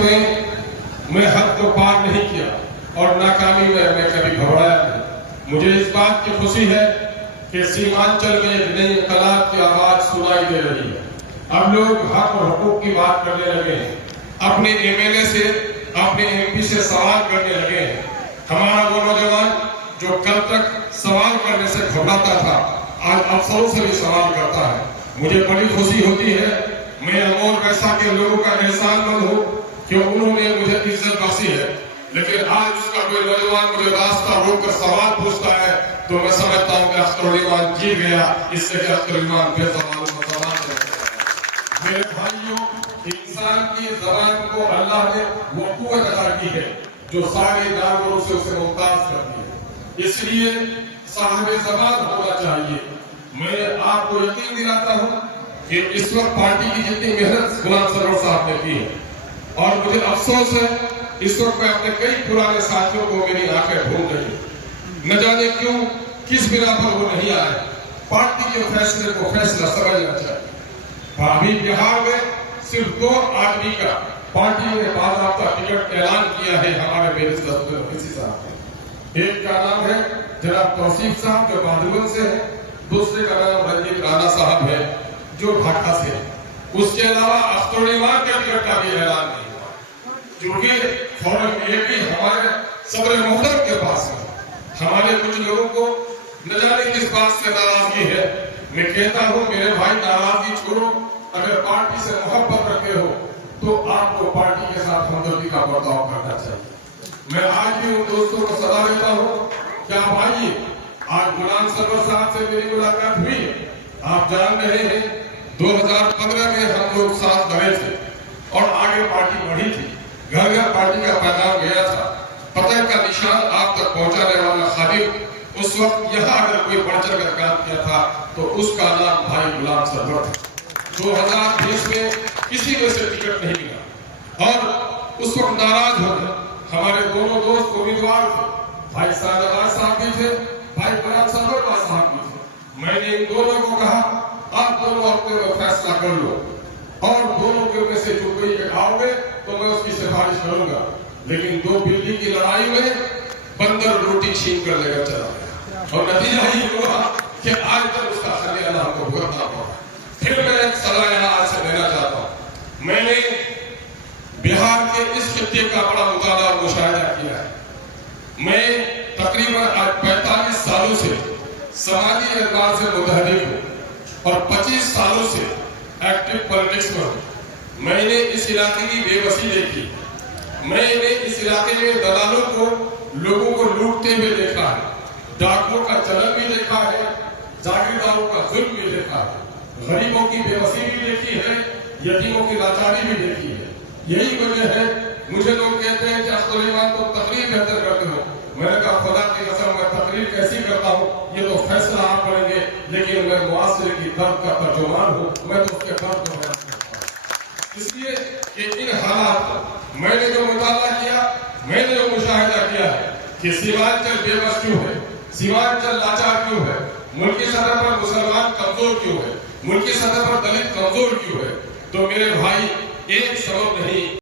میں میں حد کو پار نہیں کیا اور ناکامی میں میں کبھی گھبرایا نہیں۔ مجھے اس بات کی خوشی ہے کہ سیمانچل میں ایک نئی انقلاب کی آواز سنائی دے رہی ہے۔ اب لوگ حق اور حقوق کی بات کرنے لگے ہیں، اپنے ایم ایل اے سے، اپنے ایم پی سے سوال کرنے لگے ہیں۔ ہمارا وہ نوجوان جو کل تک سوال کرنے سے گھبراتا تھا، آج افسروں سے بھی سوال کرتا ہے۔ مجھے بڑی خوشی ہوتی ہے، میں امول ویسا کے لوگوں کا احسان مند ہوں کہ انہوں نے مجھے عزت بخشی ہے، لیکن آج اس کا کوئی نوجوان مجھے راستہ روک کر سوال پوچھتا ہے تو میں سمجھتا ہوں کہ اختر الایمان جیت گیا، اس سے کہ اختر الایمان بے سوالوں کا سوال کرتا ہے۔ میرے بھائیوں، انسان کی زبان کو اللہ نے وہ قوت عطا کی ہے جو سارے جانوروں سے اسے ممتاز کرتی ہے، اس لیے صاحب زبان ہونا چاہیے۔ میں آپ کو یقین دلاتا ہوں کہ اس وقت پارٹی کی جتنی محنت غلام سرور صاحب نے کی ہے، اور مجھے افسوس ہے اس وقت میں اپنے کئی پرانے ساتھیوں کو میری آنکھیں ڈھونڈ رہی ہوں، نہ جانے کیوں کس بنا پر وہ نہیں آئے۔ پارٹی کے فیصلے کو فیصلہ سمجھنا چاہیے۔ ابھی بہار میں صرف 2 آدمی کا پارٹی نے باضابطہ ٹکٹ اعلان کیا ہے ہمارے بیرسٹر عبدالحفیظ صاحب نے۔ ایک کا نام ہے جناب توصیف صاحب جو بہادرگنج سے ہے، دوسرے کا نام رنجیت رانا صاحب ہے جو ڈھاکہ سے ہے۔ اس کے علاوہ اختر الایمان کے ٹکٹ کا بھی اعلان نہیں ہوا، کیونکہ فورم یہ بھی ہمارے صدر محترم کے پاس ہے۔ ہمارے کچھ لوگوں کو نہ جانے کس بات سے ناراضگی ہے۔ میں کہتا ہوں میرے بھائی، ناراضگی چھوڑو، اگر پارٹی سے محبت رکھتے ہو تو آپ کو پارٹی کے ساتھ ہمدردی کا برتاؤ کرنا چاہیے۔ میں آج بھی ان دوستوں کو صدا دیتا ہوں کہ آپ آئیے۔ آج غلام سرور صاحب سے میری ملاقات ہوئی ہے۔ آپ جان رہے ہیں 2015 میں ہم لوگ ساتھ بڑھے تھے اور آگے پارٹی بڑھی تھی، گھر گھر پارٹی کا پیغام گیا تھا، فتح کا نشان آپ تک پہنچانے والا خادم اس وقت یہاں اگر کوئی بڑھ چڑھ کر کام کیا تھا تو اس کا نام بھائی غلام سرور تھا۔ 2020 میں کسی میں سے ٹکٹ نہیں ملا اور اس وقت ناراض ہو گئے۔ ہمارے دونوں دوست امیدوار تھے، بھائی ساجد صاحب بھی تھے، بھائی غلام سرور صاحب بھی تھے۔ میں نے ان دونوں کو کہا آپ دونوں اپنے میں فیصلہ کر لو اور دونوں کے میں سے جو کوئی آؤ گے تو میں اس کی سفارش کروں گا، لیکن 2 بلی کی لڑائی میں بندر روٹی چھین کر لے کر چلا گیا اور نتیجہ یہ ہوا کہ آج تک اس کا خمیازہ ہم کو بھگتنا پڑا۔ پھر میں ایک صلاح یہاں آج سے دینا چاہتا ہوں۔ میں نے بہار کے اس خطے کا بڑا مطالعہ اور مشاہدہ کیا ہے۔ میں تقریباً 45 سالوں سے سماجی اعتبار سے متحرک ہوں اور 25 سالوں سے ایکٹیو پالیٹکس میں ہوں۔ میں نے اس علاقے کی بے بسی دیکھی، میں نے اس علاقے میں دلالوں کو لوگوں کو لوٹتے ہوئے دیکھا ہے، ڈاکوؤں کا چلن بھی دیکھا ہے، جاگیرداروں کا ظلم بھی دیکھا ہے، غریبوں کی بے بسی بھی دیکھی ہے، یتیموں کی لاچاری بھی دیکھی ہے۔ یہی وجہ ہے مجھے لوگ کہتے ہیں کہ اختر الایمان کو تقریر بہتر کرتے ہو۔ میں نے کہا خدا کی قسم میں تقریر کیسی کرتا ہوں یہ تو فیصلہ آپ کریں گے، لیکن میں معاشرے کی درد کا ترجمان ہوں، میں تو اس کے درد کو بیان کرتا ہوں۔ اس لیے کہ ان حالات میں نے جو مطالعہ کیا، میں نے جو مشاہدہ کیا ہے کہ سیمانچل بے بس کیوں ہے، سیمانچل لاچار کیوں ہے، ملکی سطح پر مسلمان کمزور کیوں ہے، ملکی سطح پر دلت کمزور کیوں ہے، تو میرے بھائی ایک سبب نہیں